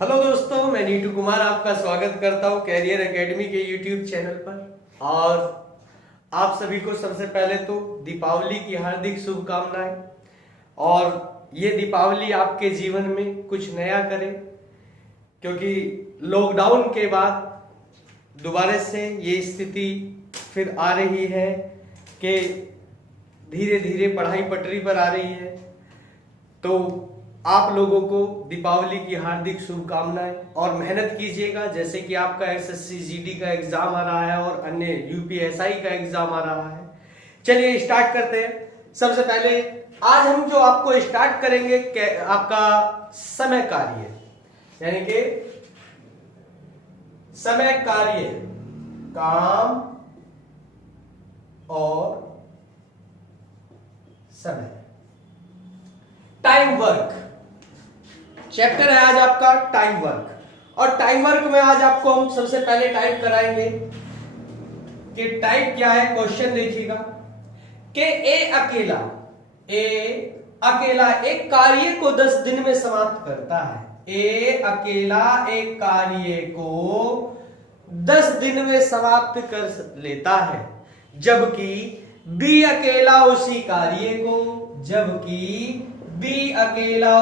Hello दोस्तों, मैं नीटू कुमार आपका स्वागत करता हूं कैरियर एकेडमी के यूट्यूब चैनल पर। और आप सभी को सबसे पहले तो दीपावली की हार्दिक शुभकामनाएं। और ये दीपावली आपके जीवन में कुछ नया करे, क्योंकि लॉकडाउन के बाद दोबारा से ये स्थिति फिर आ रही है कि धीरे धीरे पढ़ाई पटरी पर आ रही है। तो आप लोगों को दीपावली की हार्दिक शुभकामनाएं और मेहनत कीजिएगा। जैसे कि आपका एसएससी जीडी का एग्जाम आ रहा है और अन्य यूपीएसआई का एग्जाम आ रहा है। चलिए स्टार्ट करते हैं। सबसे पहले आज हम जो आपको स्टार्ट करेंगे आपका समय कार्य, यानी कि समय कार्य, काम और समय, टाइम वर्क चैप्टर है आज आपका टाइम वर्क। और टाइम वर्क में आज आपको हम सबसे पहले टाइप कराएंगे कि टाइप क्या है। क्वेश्चन देखिएगा कि ए अकेला एक कार्य को 10 दिन में समाप्त करता है। ए अकेला एक कार्य को 10 दिन में समाप्त कर लेता है, जबकि बी अकेला उसी कार्य को बी अकेला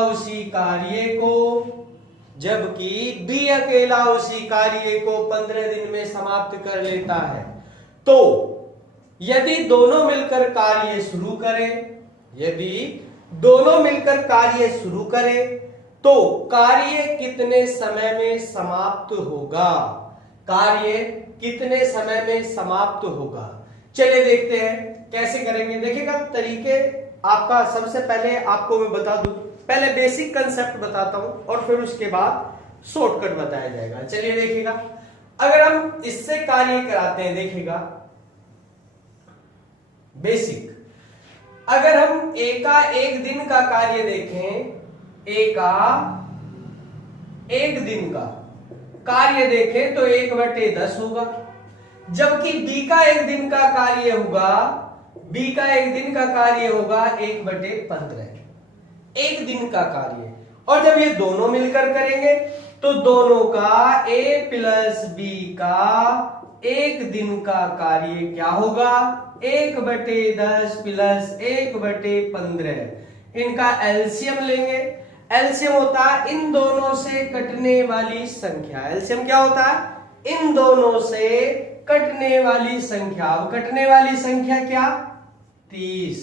उसी कार्य को 15 दिन में समाप्त कर लेता है। तो यदि दोनों मिलकर कार्य शुरू करें तो कार्य कितने समय में समाप्त होगा। चलिए देखते हैं कैसे करेंगे। देखिएगा तरीके आपका, सबसे पहले आपको मैं बता दूं, पहले बेसिक कंसेप्ट बताता हूं और फिर उसके बाद शॉर्टकट बताया जाएगा। चलिए देखिएगा, अगर हम इससे कार्य कराते हैं, देखिएगा बेसिक, अगर हम ए का एक दिन का कार्य देखें, ए का एक दिन का कार्य देखें तो 1/10 होगा, जबकि बी का एक दिन का कार्य होगा 1/15, एक दिन का कार्य। और जब ये दोनों मिलकर करेंगे तो दोनों का ए प्लस बी का एक दिन का कार्य क्या होगा, 1/10 प्लस 1/15। इनका एलसीएम लेंगे। एलसीएम होता है इन दोनों से कटने वाली संख्या। एलसीएम क्या होता है, इन दोनों से कटने वाली संख्या। अब कटने वाली संख्या क्या, 30।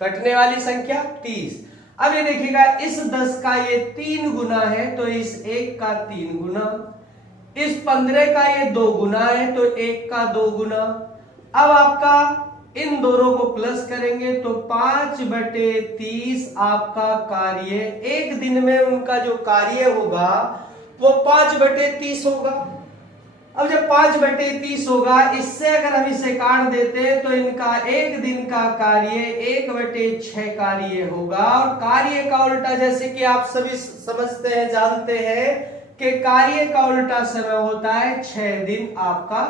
कटने वाली संख्या 30। अब ये देखिएगा, इस 10 का ये 3 गुना है तो इस 1 का 3 गुना, इस 15 का ये 2 गुना है तो 1 का 2 गुना। अब आपका इन दोनों को प्लस करेंगे तो 5/30 आपका कार्य, एक दिन में उनका जो कार्य होगा वो 5/30 होगा। अब जब 5/30 होगा, इससे अगर हम इसे काट देते हैं तो इनका एक दिन का कार्य 1/6 कार्य होगा। और कार्य का उल्टा, जैसे कि आप सभी समझते हैं, जानते हैं कि कार्य का उल्टा समय होता है 6 दिन, आपका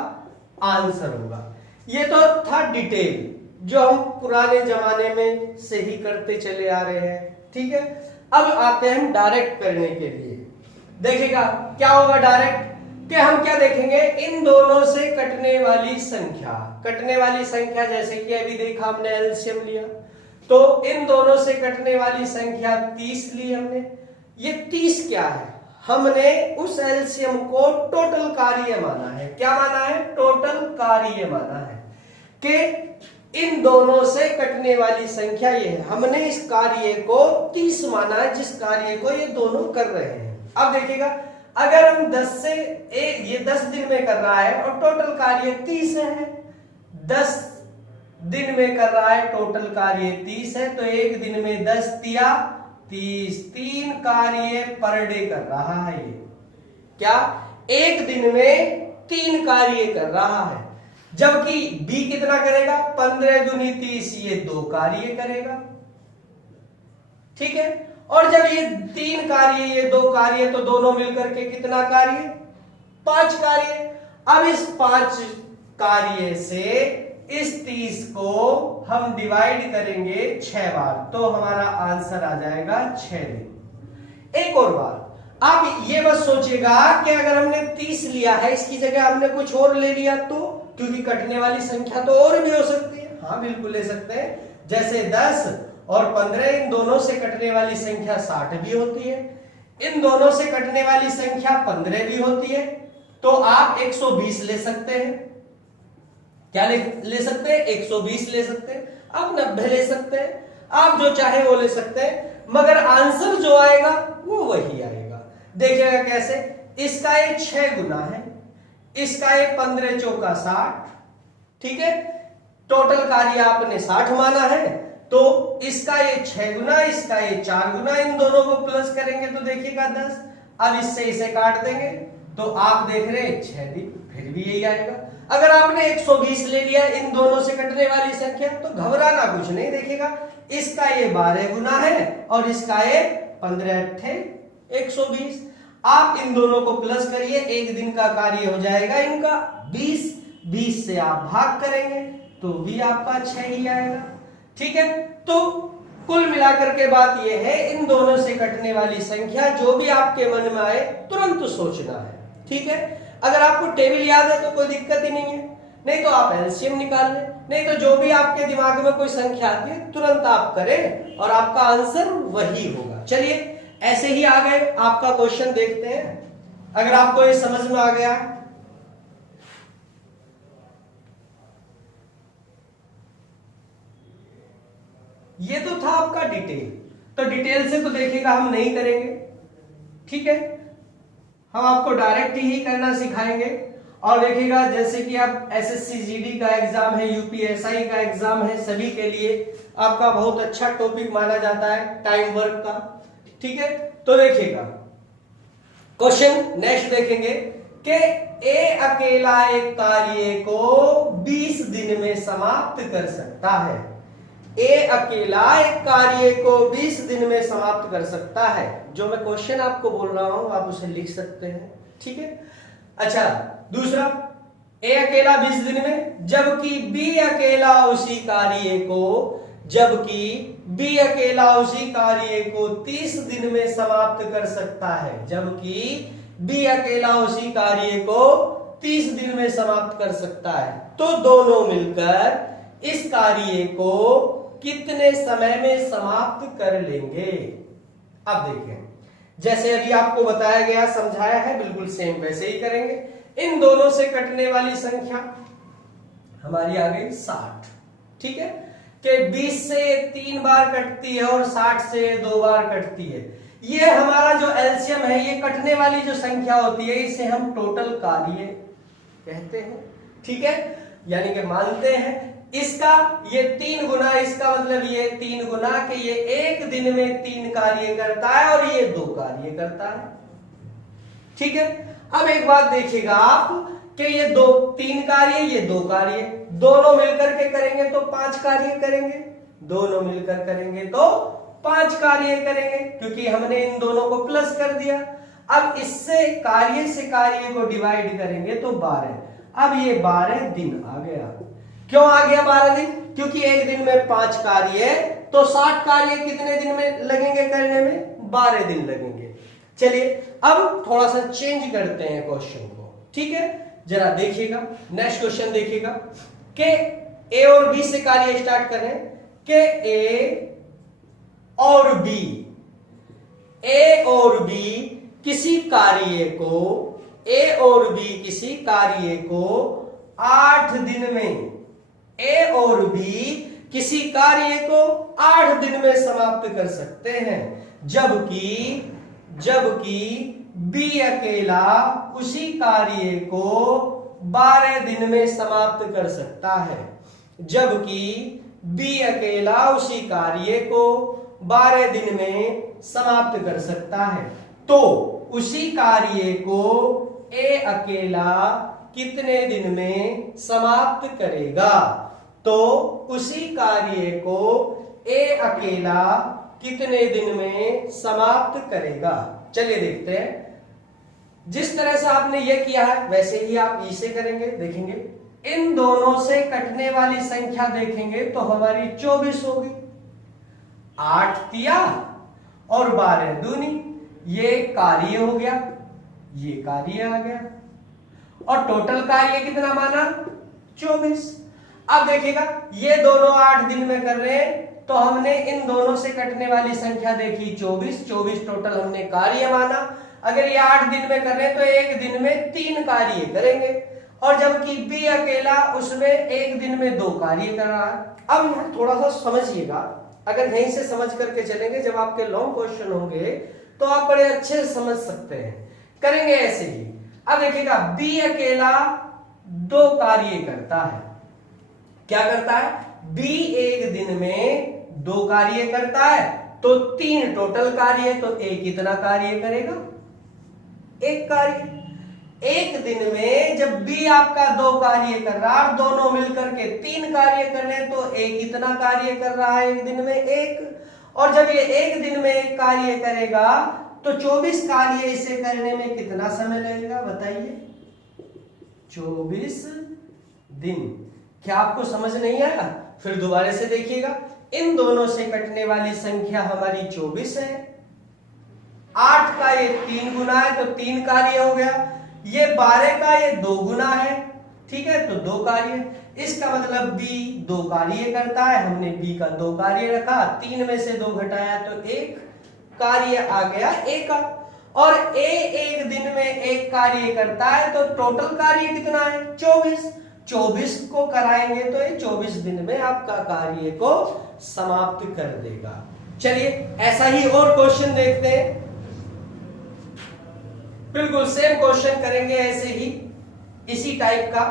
आंसर होगा। ये तो था डिटेल जो हम पुराने जमाने में से ही करते चले आ रहे हैं, ठीक है। अब आते हैं डायरेक्ट करने के लिए। देखिएगा क्या होगा डायरेक्ट, कि हम क्या देखेंगे, इन दोनों से कटने वाली संख्या, जैसे कि अभी देखा हमने एलसीएम लिया, तो इन दोनों से कटने वाली संख्या 30 ली हमने। ये 30 क्या है, हमने उस एलसीएम को टोटल कार्य माना है। क्या माना है, टोटल कार्य माना है कि इन दोनों से कटने वाली संख्या ये है। हमने इस कार्य को 30 माना है, जिस कार्य को ये दोनों कर रहे हैं। अब देखिएगा, अगर हम 10 से ये 10 दिन में कर रहा है और टोटल कार्य 30 है, 10 दिन में कर रहा है, टोटल कार्य 30 है, तो एक दिन में 10 तिया 30, 3 कार्य पर डे कर रहा है। ये क्या, एक दिन में 3 कार्य कर रहा है, जबकि बी कितना करेगा, 15 दूनी 30, ये 2 कार्य करेगा, ठीक है। और जब ये 3 कार्य, ये 2 कार्य, तो दोनों मिलकर के कितना कार्य, 5 कार्य। अब इस 5 कार्य से इस 30 को हम डिवाइड करेंगे 6 बार, तो हमारा आंसर आ जाएगा 6 दिन। एक और बात, आप ये बस सोचिएगा कि अगर हमने 30 लिया है, इसकी जगह हमने कुछ और ले लिया तो, क्योंकि कटने वाली संख्या तो और भी हो सकती है। हाँ बिल्कुल ले सकते हैं, जैसे 10 और 15, इन दोनों से कटने वाली संख्या 60 भी होती है, इन दोनों से कटने वाली संख्या 15 भी होती है, तो आप 120 ले सकते हैं। क्या ले सकते हैं? 120 ले सकते हैं, आप 90 ले सकते हैं, आप जो चाहे वो ले सकते हैं, मगर आंसर जो आएगा वो वही आएगा। देखिएगा कैसे, इसका ये 6 गुना है, इसका ये 15 चौका 60, ठीक है, टोटल कार्य आपने 60 माना है, तो इसका ये 6 गुना, इसका ये 4 गुना, इन दोनों को प्लस करेंगे तो देखिएगा 10। अब इससे इसे काट देंगे तो आप देख रहे हैं 6 दिन, फिर भी यही आएगा। अगर आपने 120 ले लिया इन दोनों से कटने वाली संख्या, तो घबराना कुछ नहीं, देखिएगा इसका ये 12 गुना है और इसका ये 15 अट्ठे 120। आप इन दोनों को प्लस करिए, एक दिन का कार्य हो जाएगा इनका 20, 20 से आप भाग करेंगे तो भी आपका 6 ही आएगा, ठीक है। तो कुल मिलाकर के बात यह है, इन दोनों से कटने वाली संख्या जो भी आपके मन में आए तुरंत सोचना है, ठीक है। अगर आपको टेबल याद है तो कोई दिक्कत ही नहीं है, नहीं तो आप एलसीएम निकाल लें, नहीं तो जो भी आपके दिमाग में कोई संख्या आती है तुरंत आप करें और आपका आंसर वही होगा। चलिए ऐसे ही आ गए, आपका क्वेश्चन देखते हैं, अगर आपको ये समझ में आ गया। ये तो था आपका डिटेल, तो डिटेल से तो देखिएगा हम नहीं करेंगे, ठीक है, हम आपको डायरेक्ट ही करना सिखाएंगे। और देखिएगा जैसे कि आप एसएससी जीडी का एग्जाम है, यूपीएसआई का एग्जाम है, सभी के लिए आपका बहुत अच्छा टॉपिक माना जाता है टाइम वर्क का, ठीक है। तो देखिएगा क्वेश्चन नेक्स्ट देखेंगे कि ए अकेला एक कार्य को 20 दिन में समाप्त कर सकता है। ए अकेला एक कार्य को 20 दिन में समाप्त कर सकता है। जो मैं क्वेश्चन आपको बोल रहा हूं आप उसे लिख सकते हैं, ठीक है। अच्छा, दूसरा, ए अकेला 20 दिन में, जबकि बी अकेला उसी कार्य को, जबकि बी अकेला उसी कार्य को 30 दिन में समाप्त कर सकता है। जबकि बी अकेला उसी कार्य को 30 दिन में समाप्त कर सकता है, तो दोनों मिलकर इस कार्य को कितने समय में समाप्त कर लेंगे। अब देखें, जैसे अभी आपको बताया गया, समझाया है, बिल्कुल सेम वैसे ही करेंगे। इन दोनों से कटने वाली संख्या हमारी आ गई 60, ठीक है, कि 20 से 3 बार कटती है और 60 से 2 बार कटती है। ये हमारा जो एलसीएम है, ये कटने वाली जो संख्या होती है, इसे हम टोटल कार्य कहते हैं, ठीक है, यानी कि मानते हैं इसका ये 3 गुना, इसका मतलब ये 3 गुना कि ये एक दिन में 3 कार्य करता है और ये 2 कार्य करता है, ठीक है। अब एक बात देखिएगा आप कि ये 3 कार्य, ये 2 कार्य, दोनों मिलकर के करेंगे तो 5 कार्य करेंगे, दोनों मिलकर करेंगे तो 5 कार्य करेंगे, क्योंकि हमने इन दोनों को प्लस कर दिया। अब इससे कार्य से कार्य को डिवाइड करेंगे तो 12, अब ये 12 दिन आ गया। क्यों आ गया 12 दिन? क्योंकि एक दिन में 5 कार्य है, तो 60 कार्य कितने दिन में लगेंगे करने में? 12 दिन लगेंगे। चलिए अब थोड़ा सा चेंज करते हैं क्वेश्चन को, ठीक है, जरा देखिएगा नेक्स्ट क्वेश्चन देखिएगा कि ए और बी से कार्य स्टार्ट कर रहे हैं कि ए और बी किसी कार्य को, ए और बी किसी कार्य को 8 दिन में, ए और बी किसी कार्य को 8 दिन में समाप्त कर सकते हैं, जबकि बी अकेला उसी कार्य को 12 दिन में समाप्त कर सकता है। जबकि बी अकेला उसी कार्य को 12 दिन में समाप्त कर सकता है, तो उसी कार्य को ए अकेला कितने दिन में समाप्त करेगा? तो उसी कार्य को ए अकेला कितने दिन में समाप्त करेगा? चलिए देखते हैं। जिस तरह से आपने ये किया है वैसे ही आप इसे करेंगे। देखेंगे इन दोनों से कटने वाली संख्या देखेंगे तो हमारी 24 होगी, 8 तिया और 12 दूनी, ये कार्य हो गया, ये कार्य आ गया, और टोटल कार्य कितना माना 24। अब देखिएगा ये दोनों 8 दिन में कर रहे हैं, तो हमने इन दोनों से कटने वाली संख्या देखी 24, 24 टोटल हमने कार्य माना। अगर ये 8 दिन में कर रहे हैं तो एक दिन में 3 कार्य करेंगे, और जबकि बी अकेला उसमें एक दिन में 2 कार्य कर रहा है। अब यहाँ थोड़ा सा समझिएगा, अगर यहीं से समझ करके चलेंगे, जब आपके लॉन्ग क्वेश्चन होंगे तो आप बड़े अच्छे से समझ सकते हैं। करेंगे ऐसे ही। अब देखिएगा बी अकेला 2 कार्य करता है। क्या करता है? बी एक दिन में 2 कार्य करता है, तो 3 टोटल कार्य, तो ए कितना कार्य करेगा? 1 कार्य। एक दिन में जब बी आपका 2 कार्य कर रहा है, दोनों मिलकर के 3 कार्य कर रहे हैं, तो ए कितना कार्य कर रहा है एक दिन में? 1। और जब ये एक दिन में 1 कार्य करेगा, तो 24 कार्य इसे करने में कितना समय लगेगा बताइए? 24 दिन। क्या आपको समझ नहीं आया? फिर दोबारा से देखिएगा, इन दोनों से कटने वाली संख्या हमारी 24 है, 8 का ये 3 गुना है, तो 3 कार्य हो गया। ये 12 का ये 2 गुना है, ठीक है, तो 2 कार्य। इसका मतलब बी 2 कार्य करता है, हमने बी का 2 कार्य रखा, 3 में से 2 घटाया तो 1 कार्य आ गया ए का। और ए एक दिन में 1 कार्य करता है, तो टोटल कार्य कितना है? 24। 24 को कराएंगे तो ये 24 दिन में आपका कार्य को समाप्त कर देगा। चलिए ऐसा ही और क्वेश्चन देखते हैं। बिल्कुल सेम क्वेश्चन करेंगे ऐसे ही, इसी टाइप का।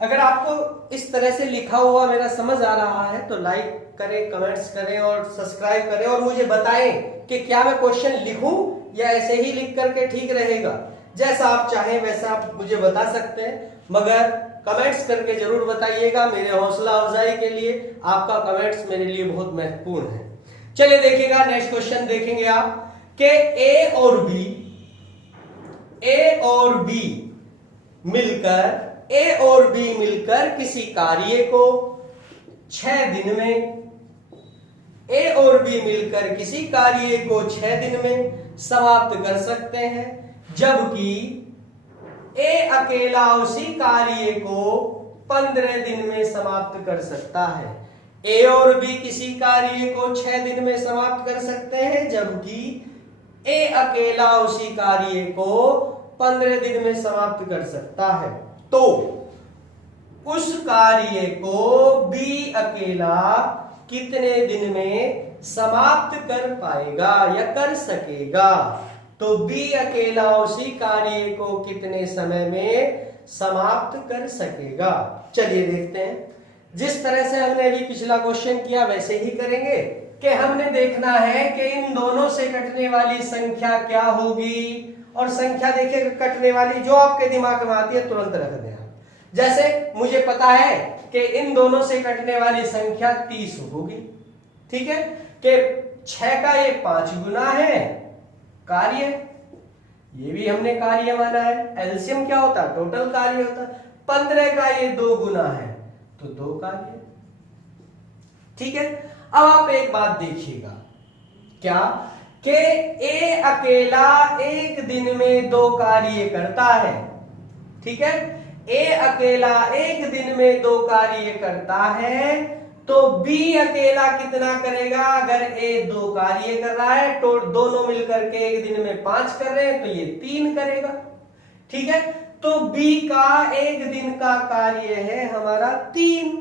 अगर आपको इस तरह से लिखा हुआ मेरा समझ आ रहा है तो लाइक करें, कमेंट्स करें और सब्सक्राइब करें, और मुझे बताएं कि क्या मैं क्वेश्चन लिखूं या ऐसे ही लिख करके ठीक रहेगा। जैसा आप चाहें वैसा आप मुझे बता सकते हैं, मगर कमेंट्स करके जरूर बताइएगा। मेरे हौसला अफजाई के लिए आपका कमेंट्स मेरे लिए बहुत महत्वपूर्ण है। चलिए देखिएगा, नेक्स्ट क्वेश्चन देखेंगे आप कि ए और बी मिलकर किसी कार्य को 6 दिन में, ए और बी मिलकर किसी कार्य को 6 दिन में समाप्त कर सकते हैं, जबकि ए अकेला उसी कार्य को 15 दिन में समाप्त कर सकता है। ए और बी किसी कार्य को 6 दिन में समाप्त कर सकते हैं, जबकि ए अकेला उसी कार्य को 15 दिन में समाप्त कर सकता है। तो उस कार्य को बी अकेला कितने दिन में समाप्त कर पाएगा या कर सकेगा? तो बी अकेला उसी कार्य को कितने समय में समाप्त कर सकेगा? चलिए देखते हैं। जिस तरह से हमने अभी पिछला क्वेश्चन किया वैसे ही करेंगे कि हमने देखना है कि इन दोनों से कटने वाली संख्या क्या होगी, और संख्या देखिए कटने वाली जो आपके दिमाग में आती है तुरंत रख दें। जैसे मुझे पता है कि इन दोनों से कटने वाली संख्या 30 होगी, ठीक है, कि 6 का ये 5 गुना है कार्य, ये भी हमने कार्य माना है। एलसीएम क्या होता है? टोटल कार्य होता है। 15 का ये 2 गुना है, तो 2 कार्य, ठीक है। अब आप एक बात देखिएगा, क्या कि ए अकेला एक दिन में 2 कार्य करता है, ठीक है। ए अकेला एक दिन में 2 कार्य करता है, तो बी अकेला कितना करेगा? अगर ए 2 कार्य कर रहा है तो दोनों मिलकर के एक दिन में 5 कर रहे हैं, तो ये 3 करेगा, ठीक है। तो बी का एक दिन का कार्य है हमारा 3,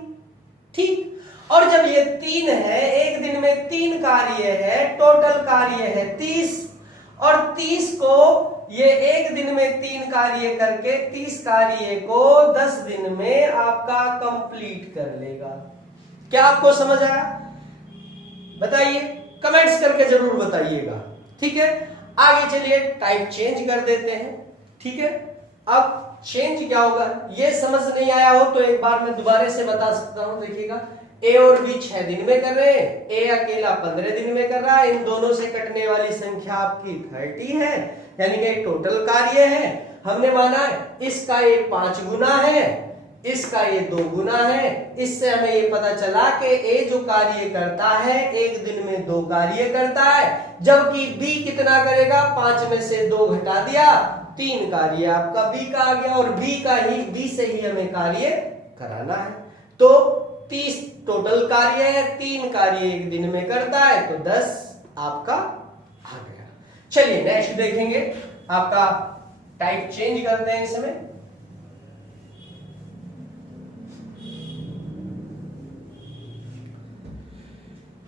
ठीक। और जब ये 3 है, एक दिन में 3 कार्य है, टोटल कार्य है 30, और 30 को ये एक दिन में 3 कार्य करके 30 कार्य को 10 दिन में आपका कंप्लीट कर लेगा। क्या आपको समझ आया? बताइए, कमेंट्स करके जरूर बताइएगा, ठीक है। आगे चलिए टाइप चेंज कर देते हैं, ठीक है। अब चेंज क्या होगा ये समझ नहीं आया हो तो एक बार मैं दोबारा से बता सकता हूं। देखिएगा, ए और बी 6 दिन में कर रहे हैं, ए अकेला 15 दिन में कर रहा है। इन दोनों से कटने वाली संख्या आपकी 30 है, यानी कि टोटल कार्य है। हमने माना है इसका ये 5 गुना है, इसका ये 2 गुना है। इससे हमें ये पता चला कि ए जो कार्य करता है एक दिन में 2 कार्य करता है, जबकि बी कितना करेगा, 5 में से 2 घटा दिया, 3 कार्य आपका बी का आ गया, और बी से ही हमें कार्य कराना है। तो 30 टोटल कार्य है, 3 कार्य एक दिन में करता है, तो 10 आपका आ गया। चलिए नेक्स्ट देखेंगे, आपका टाइप चेंज करते हैं इसमें।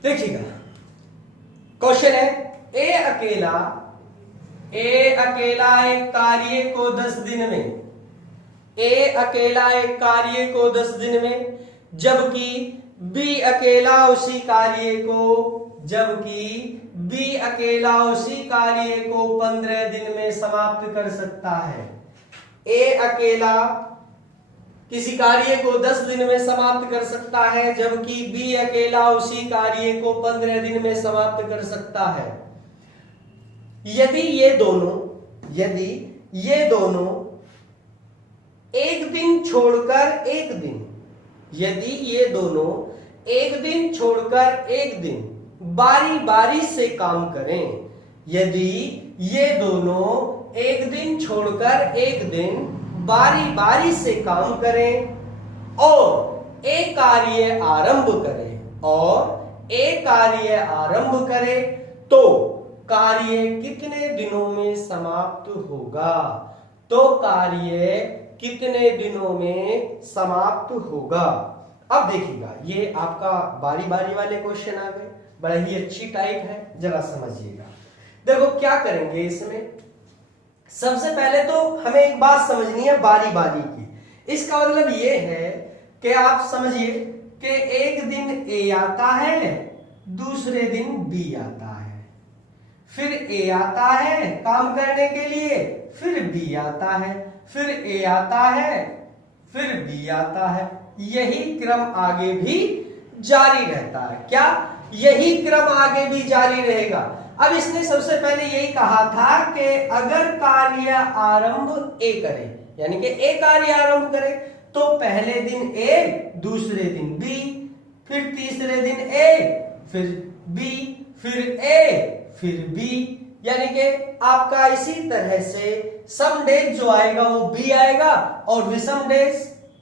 देखिएगा क्वेश्चन है, ए अकेला एक कार्य को 10 दिन में, ए अकेला एक कार्य को 10 दिन में, जबकि बी अकेला उसी कार्य को 15 दिन में समाप्त कर सकता है। ए अकेला किसी कार्य को 10 दिन में समाप्त कर सकता है, जबकि बी अकेला उसी कार्य को 15 दिन में समाप्त कर सकता है। यदि ये दोनों एक दिन छोड़कर एक दिन, यदि ये दोनों एक दिन छोड़कर एक दिन बारी बारी से काम करें, यदि ये दोनों एक दिन छोड़कर एक दिन बारी बारी से काम करें और एक कार्य आरंभ करे तो कार्य कितने दिनों में समाप्त होगा, अब देखिएगा ये आपका बारी बारी वाले क्वेश्चन आ गए, बड़ा ही अच्छी टाइप है, जरा समझिएगा। देखो क्या करेंगे इसमें, सबसे पहले तो हमें एक बात समझनी है बारी बारी की। इसका मतलब ये है कि आप समझिए कि एक दिन ए आता है, दूसरे दिन बी आता है, फिर ए आता है काम करने के लिए, फिर बी आता है, फिर ए आता है, फिर बी आता है। यही क्रम आगे भी जारी रहता है। क्या यही क्रम आगे भी जारी रहेगा? अब इसने सबसे पहले यही कहा था कि अगर कार्य आरंभ ए करे, यानी कि ए कार्य आरंभ करे, तो पहले दिन ए, दूसरे दिन बी, फिर तीसरे दिन ए, फिर बी, फिर ए, फिर बी, यानी कि आपका इसी तरह से सम डेज जो आएगा वो बी आएगा और विषम डेज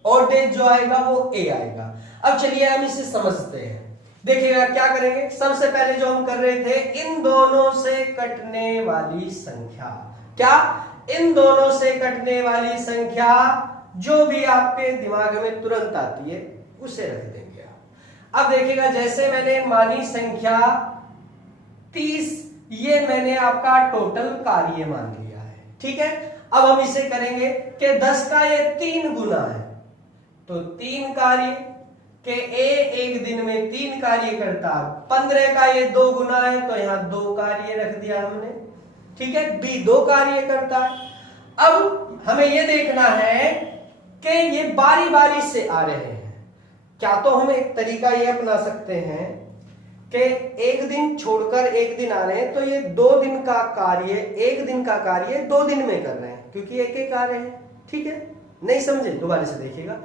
और डेज जो आएगा वो ए आएगा। अब चलिए हम इसे समझते हैं। देखिएगा क्या करेंगे, सबसे पहले जो हम कर रहे थे, इन दोनों से कटने वाली संख्या, क्या इन दोनों से कटने वाली संख्या जो भी आपके दिमाग में तुरंत आती है उसे रख देंगे। अब देखिएगा जैसे मैंने मानी संख्या 30, ये मैंने आपका टोटल कार्य मान लिया है, ठीक है। अब हम इसे करेंगे कि 10 का ये 3 गुना है, तो 3 कार्य के ए एक दिन में 3 कार्य करता, 15 का ये 2 गुना है, तो यहां 2 कार्य रख दिया हमने, ठीक है। बी 2 कार्य करता है। अब हमें ये देखना है कि ये बारी बारी से आ रहे हैं। क्या तो हम एक तरीका ये अपना सकते हैं कि एक दिन छोड़कर एक दिन आ रहे हैं, तो ये 2 दिन का कार्य, एक दिन का कार्य 2 दिन में कर रहे हैं, क्योंकि एक एक आ रहे हैं, ठीक है। नहीं समझे, दोबारा से देखिएगा।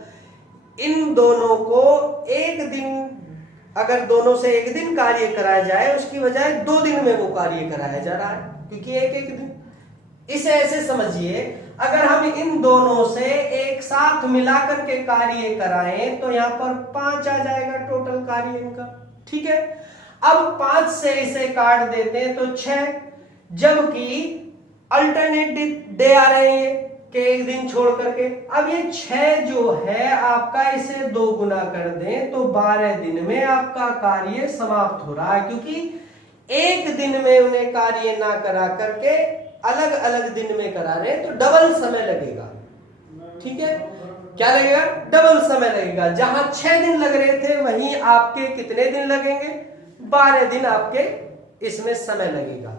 इन दोनों को एक दिन, अगर दोनों से एक दिन कार्य कराया जाए, उसकी बजाय 2 दिन में वो कार्य कराया जा रहा है, क्योंकि एक एक दिन। इसे ऐसे समझिए, अगर हम इन दोनों से एक साथ मिलाकर के कार्य कराएं तो यहां पर 5 आ जाएगा टोटल कार्य इनका, ठीक है। अब 5 से इसे काट देते हैं तो 6, जबकि अल्टरनेट डे आ रहे हैं कि एक दिन छोड़ करके। अब ये 6 जो है आपका, इसे 2 गुना कर दें तो 12 दिन में आपका कार्य समाप्त हो रहा है, क्योंकि एक दिन में उन्हें कार्य ना करा करके अलग अलग दिन में करा रहे हैं, तो डबल समय लगेगा, ठीक है। क्या लगेगा? डबल समय लगेगा। जहां 6 दिन लग रहे थे वहीं आपके कितने दिन लगेंगे? 12 दिन आपके इसमें समय लगेगा।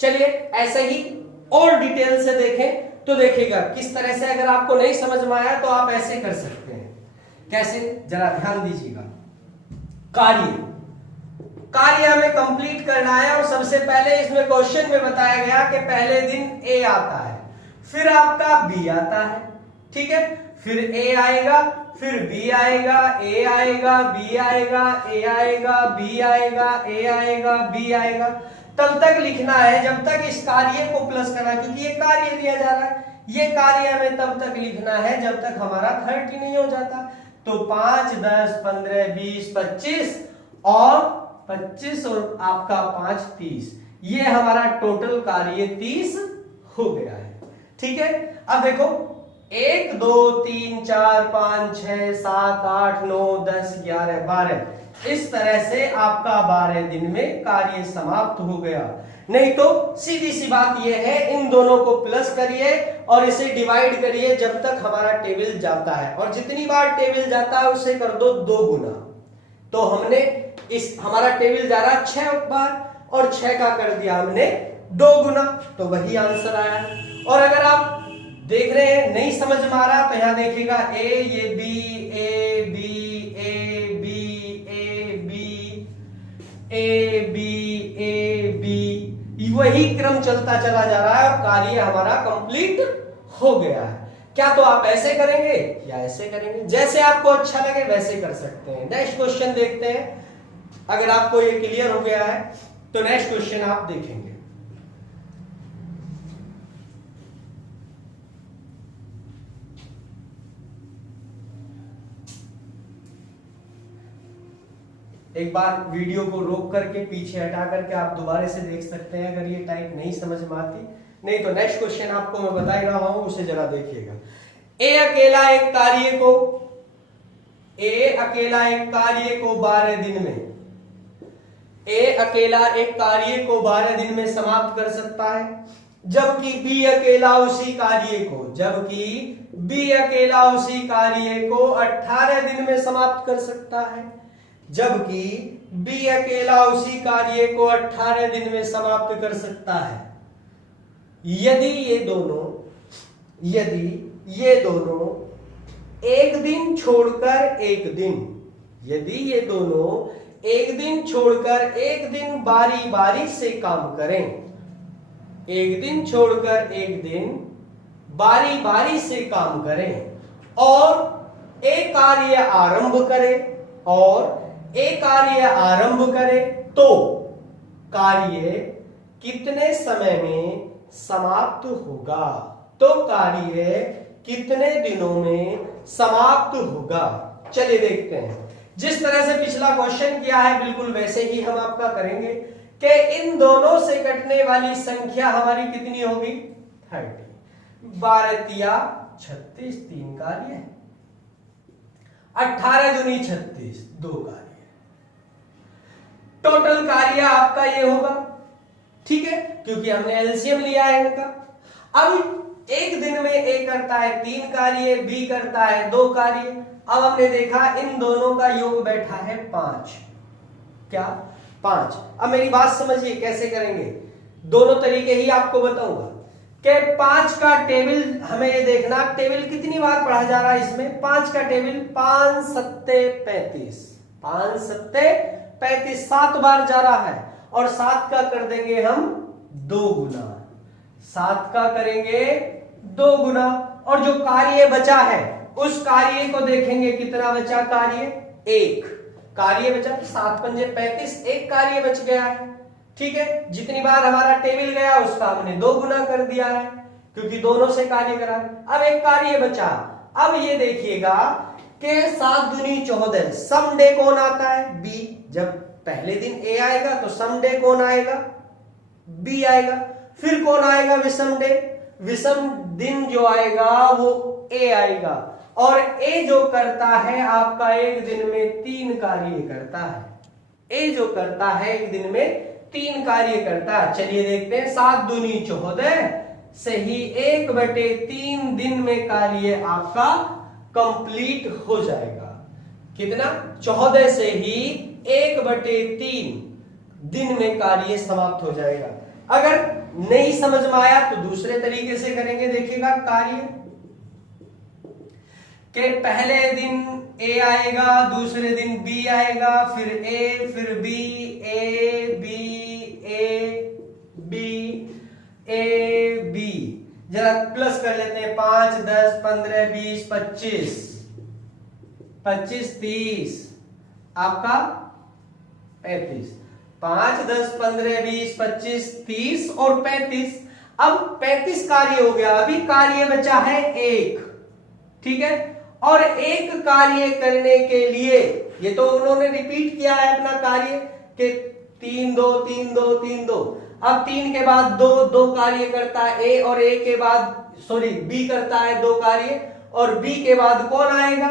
चलिए ऐसे ही और डिटेल से देखें तो देखिएगा किस तरह से, अगर आपको नहीं समझ में आया तो आप ऐसे कर सकते हैं। कैसे, जरा ध्यान दीजिएगा। कार्य हमें कंप्लीट करना है, और सबसे पहले इसमें क्वेश्चन में बताया गया कि पहले दिन ए आता है, फिर आपका बी आता है, ठीक है, फिर ए आएगा, फिर बी आएगा, ए आएगा, बी आएगा, ए आएगा, बी आएगा, ए आएगा, बी आएगा। तब तक लिखना है जब तक इस कार्य को प्लस करना है, क्योंकि ये कार्य दिया जा रहा है, ये कार्य हमें तब तक लिखना है जब तक हमारा 30 नहीं हो जाता। तो 5, 10, 15, 20, 25 और 25 और आपका 5, 30, ये हमारा टोटल कार्य 30 हो गया है। ठीक है, अब देखो 1, 2, 3, 4, 5, 6, 7, 8, 9, 10, 11, 12, इस तरह से आपका 12 दिन में कार्य समाप्त हो गया। नहीं तो सीधी सी बात यह है, इन दोनों को प्लस करिए और इसे डिवाइड करिए जब तक हमारा टेबल जाता है, और जितनी बार टेबल जाता है उसे कर दो 2 गुना। तो हमने इस हमारा टेबल जा रहा 6 बार और 6 का कर दिया हमने 2 गुना, तो वही आंसर आया। और अगर आप देख रहे हैं नहीं समझ में आ रहा तो यहां देखिएगा ए, ये B, A B, A B, A B, A B, A B, वही क्रम चलता चला जा रहा है और कार्य हमारा कंप्लीट हो गया है। क्या तो आप ऐसे करेंगे या ऐसे करेंगे, जैसे आपको अच्छा लगे वैसे कर सकते हैं। नेक्स्ट क्वेश्चन देखते हैं। अगर आपको ये क्लियर हो गया है तो नेक्स्ट क्वेश्चन आप देखेंगे। एक बार वीडियो को रोक करके पीछे हटा करके आप दोबारा से देख सकते हैं अगर ये टाइप नहीं समझ में आती। नहीं तो नेक्स्ट क्वेश्चन आपको मैं बता ही रहा हूं, उसे जरा देखिएगा। ए अकेला एक कार्य को 12 दिन में, ए अकेला एक कार्य को 12 दिन में समाप्त कर सकता है, जबकि बी अकेला उसी कार्य को 18 दिन में समाप्त कर सकता है, जबकि बी अकेला उसी कार्य को 18 दिन में समाप्त कर सकता है यदि ये दोनों एक दिन छोड़कर एक दिन बारी बारी से काम करें, एक दिन छोड़कर एक दिन बारी बारी से काम करें और एक कार्य आरंभ करे तो कार्य कितने समय में समाप्त होगा, कितने दिनों में समाप्त होगा। चलिए देखते हैं। जिस तरह से पिछला क्वेश्चन किया है बिल्कुल वैसे ही हम आपका करेंगे कि इन दोनों से कटने वाली संख्या हमारी कितनी होगी 30। 12 तिया 36, 3 कार्य, 18 दूनी 36, 2 कार्य, टोटल कार्य आपका ये होगा। ठीक है, क्योंकि हमने एलसीएम लिया है इनका। अब एक दिन में ए करता है 3 कार्य, बी करता है 2 कार्य। अब हमने देखा इन दोनों का योग बैठा है 5। क्या 5? अब मेरी बात समझिए कैसे करेंगे, दोनों तरीके ही आपको बताऊंगा कि 5 का टेबल हमें ये देखना, टेबल कितनी बार पढ़ा जा रहा है इसमें। 5 का टेबल 5 सत्ते 35, 5 सत्ते 35, 7 बार जा रहा है और 7 का कर देंगे हम 2 गुना, 7 का करेंगे 2 गुना। और जो कार्य बचा है उस कार्य को देखेंगे कितना बचा, कार्य 1 कार्य बचा, 7 पंजे 35, 1 कार्य बच गया है। ठीक है, जितनी बार हमारा टेबल गया उसका हमने 2 गुना कर दिया है क्योंकि दोनों से कार्य करा। अब 1 कार्य बचा। अब ये देखिएगा कि 7 दूनी 14, सम डे कौन आता है, बी। जब पहले दिन ए आएगा तो सम डे कौन आएगा, बी आएगा। फिर कौन आएगा, विषम डे, विषम दिन जो आएगा वो ए आएगा। और ए जो करता है आपका एक दिन में 3 कार्य करता है, ए जो करता है एक दिन में 3 कार्य करता है। चलिए देखते हैं, 7 दूनी 14 से ही 1/3 दिन में कार्य आपका कंप्लीट हो जाएगा। कितना, 14 से ही 1/3 दिन में कार्य समाप्त हो जाएगा। अगर नहीं समझ में आया तो दूसरे तरीके से करेंगे। देखिएगा कार्य के पहले दिन ए आएगा, दूसरे दिन बी आएगा, फिर ए, फिर B, A B, A B, A B. जरा प्लस कर लेते हैं, 5 10 15 20 25 25 30 आपका 35। 5 10 15 20 25 30 और 35। अब 35 कार्य हो गया, अभी कार्य बचा है एक, ठीक है। और एक कार्य करने के लिए ये तो उन्होंने रिपीट किया है अपना कार्य कि 3 2 3 2 3 2। अब 3 के बाद दो कार्य करता है ए, और ए के बाद बी करता है 2 कार्य, और बी के बाद कौन आएगा?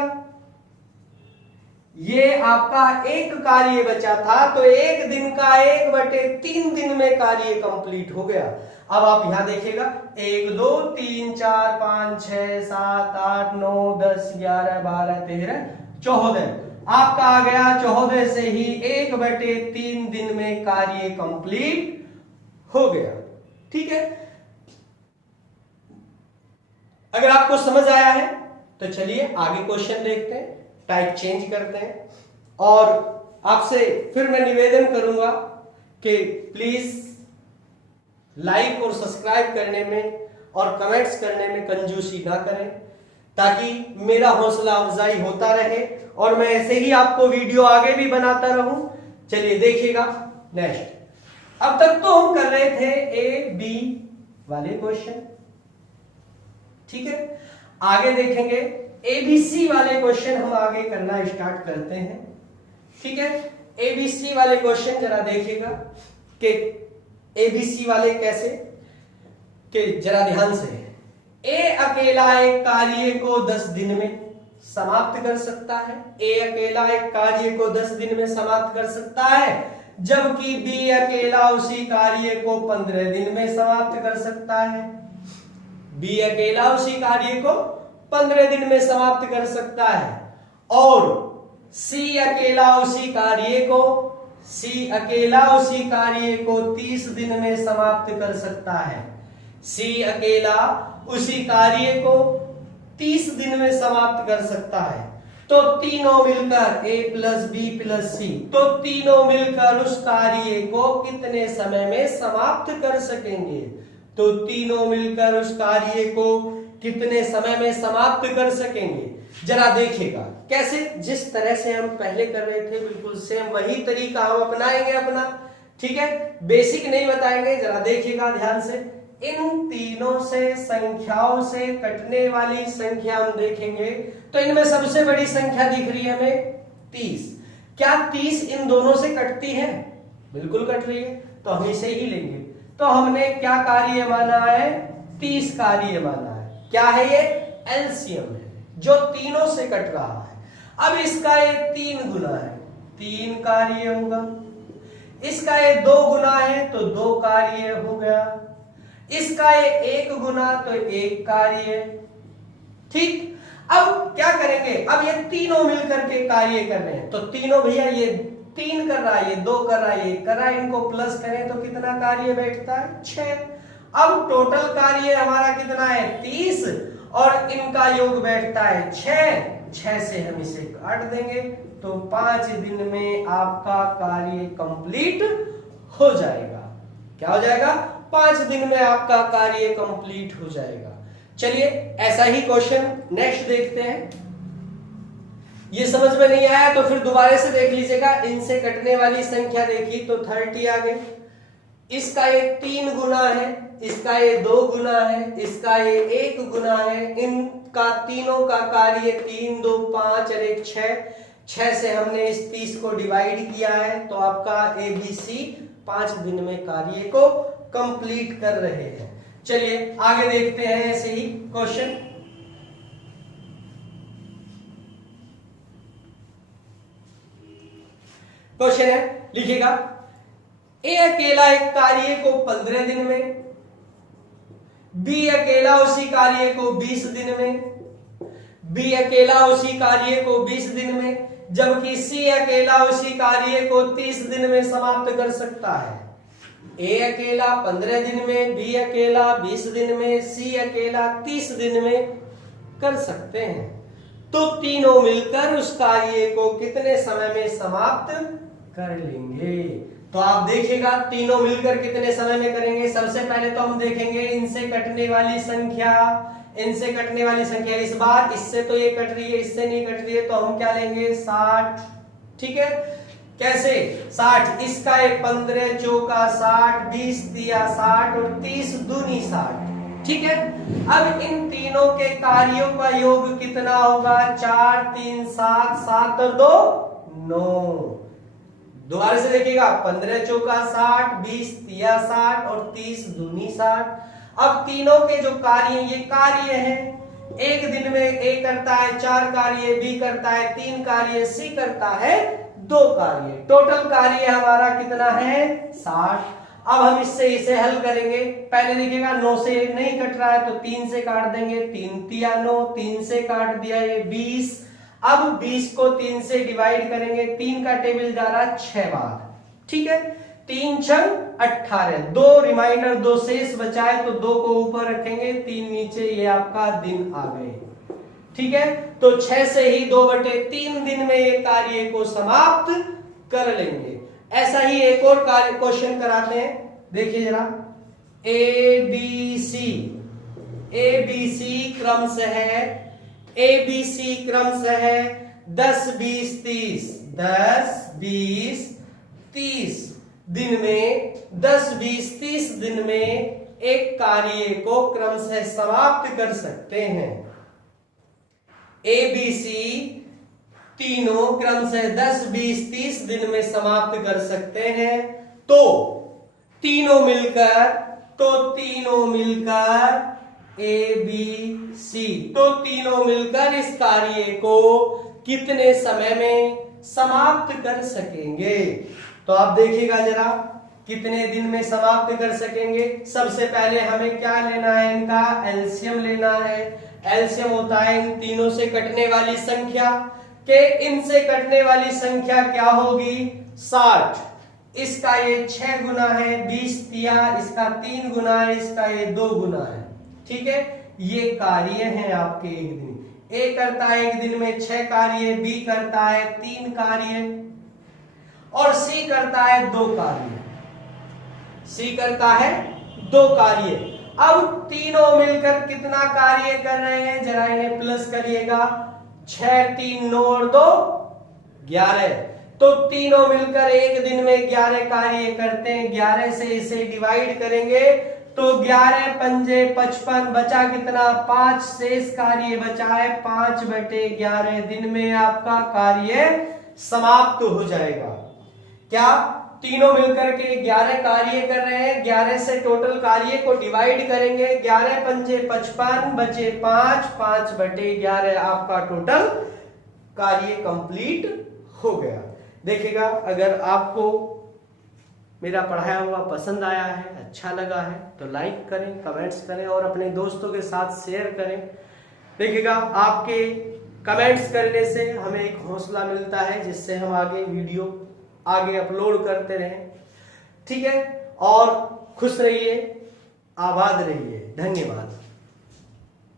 ये आपका एक कार्य बचा था, तो एक दिन का 1/3 दिन में कार्य कंप्लीट हो गया। अब आप यहां देखिएगा 1 2 3 4 5 6 7 8 9 10 11 12 13 14 आपका आ गया 14 से ही 1/3 दिन में कार्य कंप्लीट हो गया, ठीक है। अगर आपको समझ आया है तो चलिए आगे क्वेश्चन देखते हैं, टाइप चेंज करते हैं। और आपसे फिर मैं निवेदन करूंगा कि प्लीज लाइक और सब्सक्राइब करने में और कमेंट्स करने में कंजूसी ना करें, ताकि मेरा हौसला अफजाई होता रहे और मैं ऐसे ही आपको वीडियो आगे भी बनाता रहूं। चलिए देखिएगा नेक्स्ट। अब तक तो हम कर रहे थे ए बी वाले क्वेश्चन, ठीक है। आगे देखेंगे एबीसी वाले क्वेश्चन, हम आगे करना स्टार्ट करते हैं, ठीक है। एबीसी वाले क्वेश्चन जरा देखिएगा कि एबीसी वाले कैसे, कि जरा ध्यान से। ए अकेला एक कार्य को 10 दिन में समाप्त कर सकता है। ए अकेला एक कार्य को 10 दिन में समाप्त कर सकता है, जबकि बी अकेला उसी कार्य को 15 दिन में समाप्त कर सकता है। बी अकेला उसी कार्य को 15 दिन में समाप्त कर सकता है, और सी अकेला उसी कार्य को 30 दिन में समाप्त कर सकता है। सी अकेला उसी कार्य को 30 दिन में समाप्त कर सकता है। तो तीनों मिलकर ए प्लस बी प्लस सी, तो तीनों मिलकर उस कार्य को कितने समय में समाप्त कर सकेंगे? तो तीनों मिलकर उस कार्य को कितने समय में समाप्त कर सकेंगे? जरा देखिएगा कैसे, जिस तरह से हम पहले कर रहे थे बिल्कुल सेम वही तरीका हम अपनाएंगे अपना, ठीक है। बेसिक नहीं बताएंगे, जरा देखिएगा ध्यान से। इन तीनों से संख्याओं से कटने वाली संख्या हम देखेंगे, तो इनमें सबसे बड़ी संख्या दिख रही है हमें 30। क्या 30 इन दोनों से कटती है? बिल्कुल कट रही है, तो हम इसे ही लेंगे। तो हमने क्या कार्य माना है? 30 कार्य माना है। क्या है ये? एलसीएम है, जो तीनों से कट रहा है। अब इसका ये 3 गुना है, 3 कार्य होगा। इसका ये 2 गुना है, तो 2 कार्य हो गया। इसका ये 1 गुना, तो 1 कार्य, ठीक। अब क्या करेंगे? अब ये तीनों मिलकर के कार्य कर रहे हैं, तो तीनों भैया ये 3 कर रहा है, ये 2 कर रहा है, ये 1 कर रहा है, इनको प्लस करें तो कितना कार्य बैठता है? 6। अब टोटल कार्य हमारा कितना है? 30, और इनका योग बैठता है 6 से हम इसे काट देंगे, तो 5 दिन में आपका कार्य कंप्लीट हो जाएगा। क्या हो जाएगा? 5 दिन में आपका कार्य कंप्लीट हो जाएगा। चलिए ऐसा ही क्वेश्चन नेक्स्ट देखते हैं। ये समझ में नहीं आया तो फिर दोबारा से देख लीजिएगा। इनसे कटने वाली संख्या देखी तो 30 आ गई। इसका ये 3 गुना है, इसका ये 2 गुना है, इसका ये 1 गुना है। इनका तीनों का कार्य 3 2 5 और 1 6 से हमने इस 30 को डिवाइड किया है, तो आपका एबीसी 5 दिन में कार्य को कंप्लीट कर रहे हैं। चलिए आगे देखते हैं ऐसे ही क्वेश्चन। क्वेश्चन है, लिखिएगा ए अकेला एक कार्य को 15 दिन में, बी अकेला उसी कार्य को 20 दिन में, बी अकेला उसी कार्य को 20 दिन में, जबकि सी अकेला उसी कार्य को 30 दिन में समाप्त कर सकता है। ए अकेला 15 दिन में, बी अकेला 20 दिन में, सी अकेला 30 दिन में कर सकते हैं। तो तीनों मिलकर उस कार्य को कितने समय में समाप्त कर लेंगे? तो आप देखिएगा तीनों मिलकर कितने समय में करेंगे। सबसे पहले तो हम देखेंगे इनसे कटने वाली संख्या। इनसे कटने वाली संख्या इस बार इससे तो ये कट रही है, इससे नहीं कट रही है, तो हम क्या लेंगे 60। ठीक है, कैसे 60, इसका एक 15 चौका 60, 20 दिया 60 और 30 दूनी 60। ठीक है, अब इन तीनों के कार्यों का योग कितना होगा, 4 3 7, 7 और 2 9। दोबारा से देखिएगा, 15 चौका 60, 20 दिया 60 और 30 दूनी 60। अब तीनों के जो कार्य, ये कार्य हैं, एक दिन में ए करता है 4 कार्य, बी करता है 3 कार्य, सी करता है 2 कार्य। टोटल कार्य हमारा कितना है 60। अब हम इससे इसे हल करेंगे। पहले देखिएगा 9 से नहीं कट रहा है तो 3 से काट देंगे, 3 तिया 9, 3 से काट दिया ये 20। अब 20 को 3 से डिवाइड करेंगे, 3 का टेबल जा रहा है 6 बार। ठीक है, 3 छंग 18, 2 रिमाइंडर 2 शेष बचाए तो 2 को ऊपर रखेंगे, 3 नीचे, ये आपका दिन आ गए। ठीक है, तो 6 से ही 2/3 दिन में ये कार्य को समाप्त कर लेंगे। ऐसा ही एक और कार्य क्वेश्चन कराते हैं, देखिए जरा। ABC क्रम से है, ABC क्रम से है 10 20 30, 10 20 30 दिन में, 10 20 30 दिन में एक कार्य को क्रम से समाप्त कर सकते हैं। ABC तीनों क्रम से 10 20 30 दिन में समाप्त कर सकते हैं। तो तीनों मिलकर ABC, तो तीनों मिलकर इस कार्य को कितने समय में समाप्त कर सकेंगे। तो आप देखिएगा जरा, कितने दिन में समाप्त कर सकेंगे। सबसे पहले हमें क्या लेना है, इनका एलसीएम लेना है। एलसीएम होता है इन तीनों से कटने वाली संख्या के, इनसे कटने वाली संख्या क्या होगी 60। इसका ये 6 गुना है, 20 दिया, इसका 3 गुना है, इसका ये 2 गुना है। ठीक है, ये कार्य है आपके एक दिन। ए करता है एक दिन में 6 कार्य, बी करता है 3 कार्य और सी करता है 2 कार्य। सी करता है 2 कार्य। अब तीनों मिलकर कितना कार्य कर रहे हैं, जरा इन्हें प्लस करिएगा। 6 3 9 और 2 11, तो तीनों मिलकर एक दिन में 11 कार्य करते हैं। 11 से इसे डिवाइड करेंगे तो 11 पंजे 55, बचा कितना 5, शेष कार्य बचा है 5/11 दिन में आपका कार्य समाप्त हो जाएगा। क्या तीनों मिलकर के 11 कार्य कर रहे हैं, 11 से टोटल कार्य को डिवाइड करेंगे, 11 पंजे 55, बचे 5, 5/11 आपका टोटल कार्य कंप्लीट हो गया। देखिएगा, अगर आपको मेरा पढ़ाया हुआ पसंद आया है, अच्छा लगा है तो लाइक करें, कमेंट्स करें और अपने दोस्तों के साथ शेयर करें। देखिएगा, आपके कमेंट्स करने से हमें एक हौसला मिलता है, जिससे हम आगे वीडियो आगे अपलोड करते रहें। ठीक है, और खुश रहिए, आबाद रहिए। धन्यवाद।